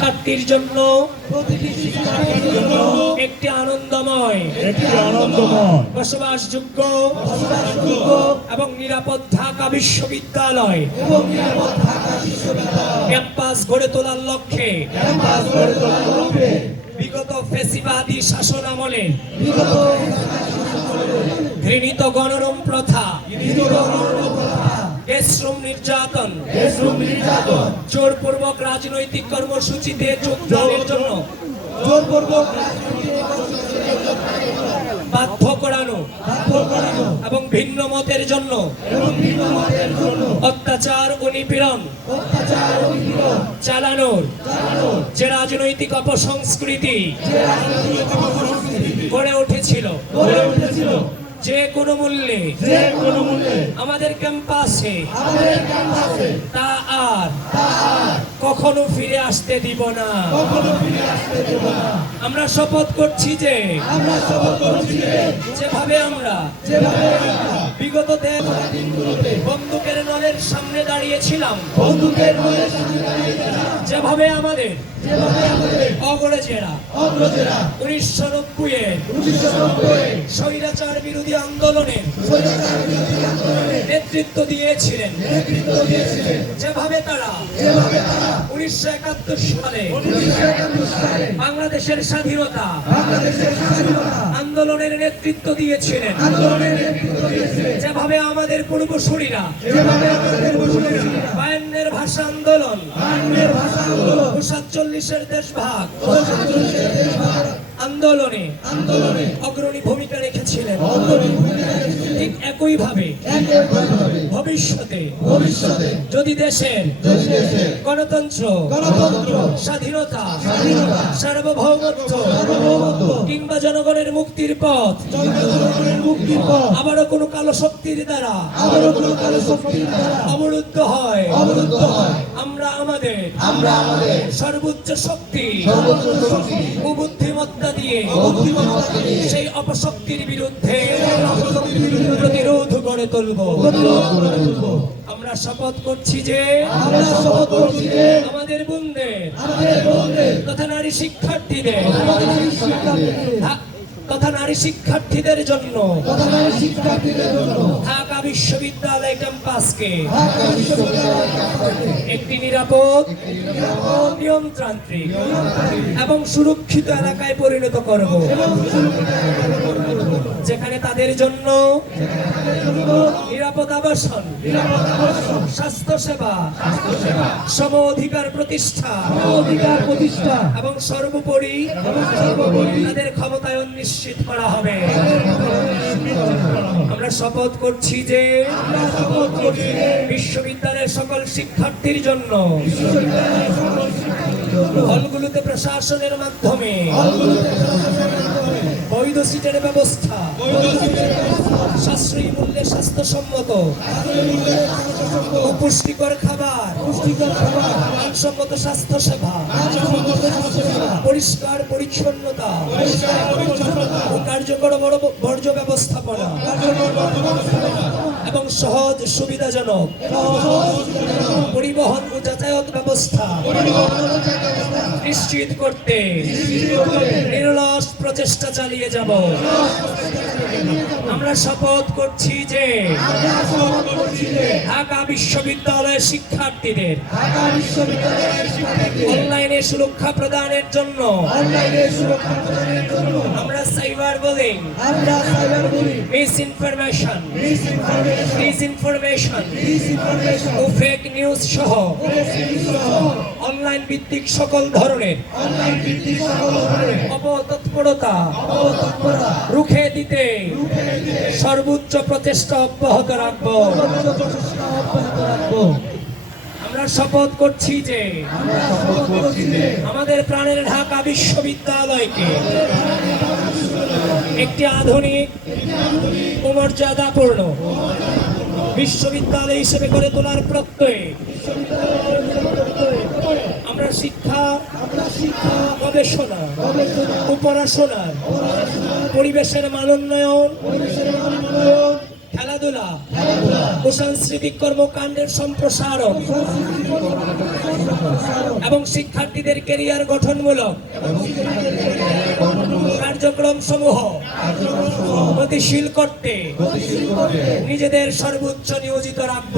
শিক্ষার্থীর জন্য একটি আনন্দময় একটি আনন্দময় বসবাসযোগ্য এবং নিরাপদ ঢাকা বিশ্ববিদ্যালয় এবং নিরাপদ ঢাকা বিশ্ববিদ্যালয় ক্যাম্পাস গড়ে তোলার লক্ষ্যে ক্যাম্পাস গড়ে তোলার লক্ষ্যে বিগত ফেসিবাদী শাসন আমলে বিগত ঘৃণিত গণরম প্রথা জোরপূর্বক রাজনৈতিক কর্মসূচিতে যোগদানের জন্য জোরপূর্বক বাধ্য করানো এবং ভিন্ন মতের জন্য অত্যাচার ও নিপীড়ন চালানোর যে রাজনৈতিক অপসংস্কৃতি গড়ে উঠেছিল। যে কোনো মূল্যে যে কোনো মূল্যে আমাদের ক্যাম্পাসে আমাদের ক্যাম্পাসে তা আর তা আর কখনো ফিরে আসতে দিব না। কখনো ফিরে আসতে দেব না। আমরা শপথ করছি যে আমরা শপথ করছি যে যেভাবে আমরা যেভাবে আমরা বিগত দিনগুলোতে বন্দুকের নলের সামনে দাঁড়িয়েছিলাম। বন্দুকের মধ্যে সামনে দাঁড়িয়েছিলাম। যেভাবে আমাদের যেভাবে আমাদের অগরেজেরা অগ্রজেরা উনিশশো নব্বই এর উনিশশো নব্বই স্বৈরাচার বিরোধী আন্দোলনে নেতৃত্ব দিয়েছিলেন। যেভাবে তারা উনিশশো একাত্তর সালে বাংলাদেশের স্বাধীনতা আন্দোলনের নেতৃত্ব দিয়েছিলেন। যেভাবে আমাদের পূর্বসূরীরা ভাষা আন্দোলন সাতচল্লিশের দেশভাগ আন্দোলনে আন্দোলনে অগ্রণী ভূমিকা রেখেছিলেন অগ্রণী ভূমিকা রেখেছিলেন। একইভাবে একইভাবে ভবিষ্যতে ভবিষ্যতে যদি দেশের গণতন্ত্র গণতন্ত্র স্বাধীনতা স্বাধীনতা সার্বভৌমত্ব সার্বভৌমত্ব কিংবা জনগণের মুক্তির পথ মুক্তির পথ আবারও কোনো কালো শক্তির দ্বারা আবারও কোনো কালো শক্তির দ্বারা অবরুদ্ধ হয়। অবরুদ্ধ হয়। আমরা আমাদের আমরা আমাদের সর্বোচ্চ শক্তি সর্বোচ্চ শক্তি ও বুদ্ধিমত্তা দিয়ে সেই অপশক্তির বিরুদ্ধে প্রতিরোধ করে তুলব। আমরা শপথ করছি যে আমরা শপথ করছি যে আমাদের বোনদের আমাদের বন্ধুদের তথা নারী শিক্ষার্থীদের তথা নারী শিক্ষার্থীদের জন্য ঢাকা বিশ্ববিদ্যালয় ক্যাম্পাসকে একটি নিরাপদ নিয়মতান্ত্রিক এবং সুরক্ষিত এলাকায় পরিণত করব যেখানে তাদের জন্য নিরাপদ আবাসন স্বাস্থ্য সেবা সম অধিকার প্রতিষ্ঠা অধিকার প্রতিষ্ঠা এবং সর্বোপরি তাদের ক্ষমতায়ন নিশ্চিত করা হবে। আমরা শপথ করছি যে বিশ্ববিদ্যালয়ের সকল শিক্ষার্থীর জন্য হলগুলোতে প্রশাসনের মাধ্যমে বৈধ সিটের ব্যবস্থা। সাশ্রয়ী মূল্যে স্বাস্থ্যসম্মত। পুষ্টিকর খাবার। মানসম্মত স্বাস্থ্য সেবা পরিষ্কার পরিচ্ছন্নতা। ও কার্যকর বর্জ্য ব্যবস্থাপনা। এবং সহজ সুবিধাজনক। পরিবহন ও যাতায়াত ব্যবস্থা। নিশ্চিত করতে। নির্লস প্রচেষ্টা চালিয়ে যাব। আমরা শপথ করছি যে ঢাকা বিশ্ববিদ্যালয়ের শিক্ষার্থীদের অনলাইনে সুরক্ষা প্রদানের জন্য আমরা cyber bullying misinformation disinformation ও ফেক নিউজ সহ অনলাইন ভিত্তিক সকল ধরনের অপতৎপরতা রুখে দিতে সর্বোচ্চ প্রচেষ্টা অব্যাহত রাখব। আমরা শপথ করছি যে, আমাদের প্রাণের ঢাকা বিশ্ববিদ্যালয়কে একটি আধুনিক মর্যাদাপূর্ণ বিশ্ববিদ্যালয় হিসেবে গড়ে তোলার প্রত্যয়ে শিক্ষা গবেষণা পড়াশোনা, পরিবেশের মানোন্নয়ন খেলাধুলা ও সাংস্কৃতিক কর্মকাণ্ডের সম্প্রসারণ এবং শিক্ষার্থীদের কেরিয়ার গঠনমূলক কার্যক্রম সমূহ গতিশীল করতে নিজেদের সর্বোচ্চ নিয়োজিত রাখব।